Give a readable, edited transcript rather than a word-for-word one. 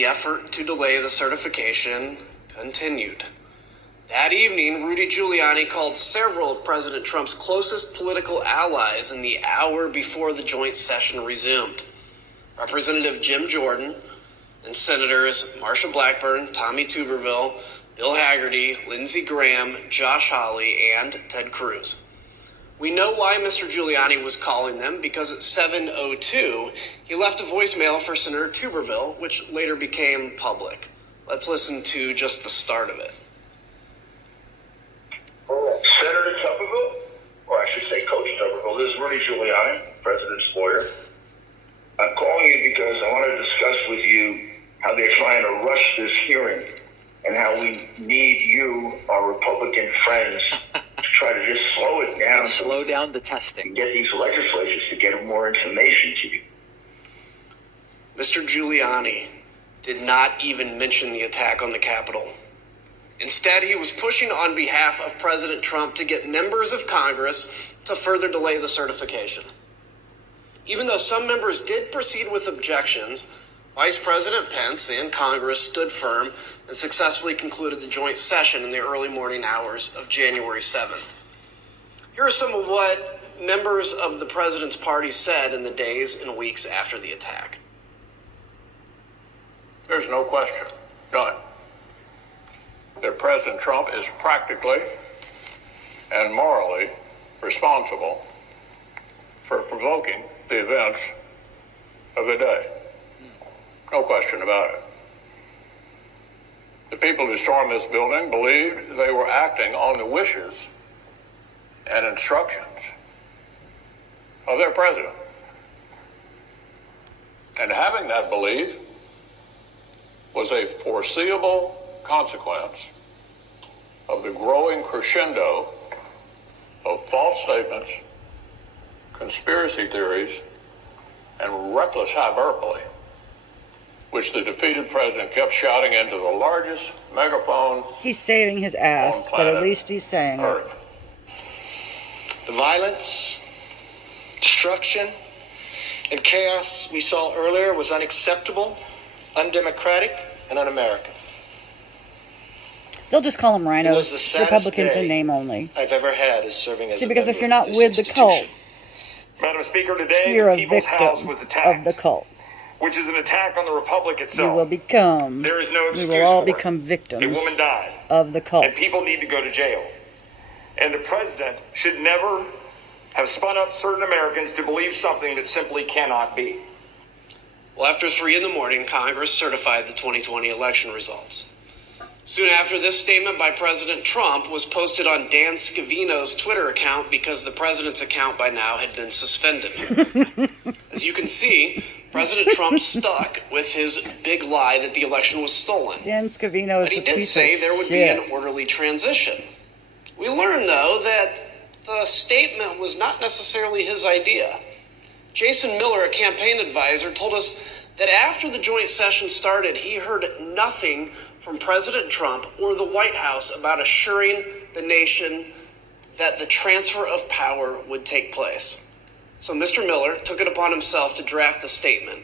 The effort to delay the certification continued. That evening, Rudy Giuliani called several of President Trump's closest political allies in the hour before the joint session resumed. Representative Jim Jordan and Senators Marsha Blackburn, Tommy Tuberville, Bill Hagerty, Lindsey Graham, Josh Hawley, and Ted Cruz. We know why Mr. Giuliani was calling them, because at 7:02, he left a voicemail for Senator Tuberville, which later became public. Let's listen to just the start of it. Senator Tuberville, or I should say Coach Tuberville, this is Rudy Giuliani, President's lawyer. I'm calling you because I want to discuss with you how they're trying to rush this hearing and how we need you, our Republican friends, to try to just slow it down. Slow down the testing. And get these legislatures to get more information to you. Mr. Giuliani did not even mention the attack on the Capitol. Instead, he was pushing on behalf of President Trump to get members of Congress to further delay the certification. Even though some members did proceed with objections, Vice President Pence and Congress stood firm and successfully concluded the joint session in the early morning hours of January 7th. Here are some of what members of the president's party said in the days and weeks after the attack. There's no question, none, that President Trump is practically and morally responsible for provoking the events of the day. No question about it. The people who stormed this building believed they were acting on the wishes and instructions of their president. And having that belief was a foreseeable consequence of the growing crescendo of false statements, conspiracy theories, and reckless hyperbole, which the defeated president kept shouting into the largest megaphone. He's saving his ass, but at least he's saying Earth. The violence, destruction, and chaos we saw earlier was unacceptable, undemocratic, and un-American. They'll just call them It was rhinos. the saddest Republicans day in name only. I've ever had as serving as See, a because if member you're not of this with the cult, institution. Madam Speaker, today you're a the People's House victim was attacked, of the cult. which is an attack on the Republic You itself. will become, There is no we excuse will all for it. become A victims woman died, of the cult. and people need to go to jail. And the president should never have spun up certain Americans to believe something that simply cannot be. Well, after 3 a.m, Congress certified the 2020 election results. Soon after, this statement by President Trump was posted on Dan Scavino's Twitter account because the president's account by now had been suspended. As you can see, President Trump stuck with his big lie that the election was stolen. Dan Scavino is But he a did piece say of there would shit. be an orderly transition. We learned, though, that the statement was not necessarily his idea. Jason Miller, a campaign advisor, told us that after the joint session started, he heard nothing from President Trump or the White House about assuring the nation that the transfer of power would take place. So Mr. Miller took it upon himself to draft the statement,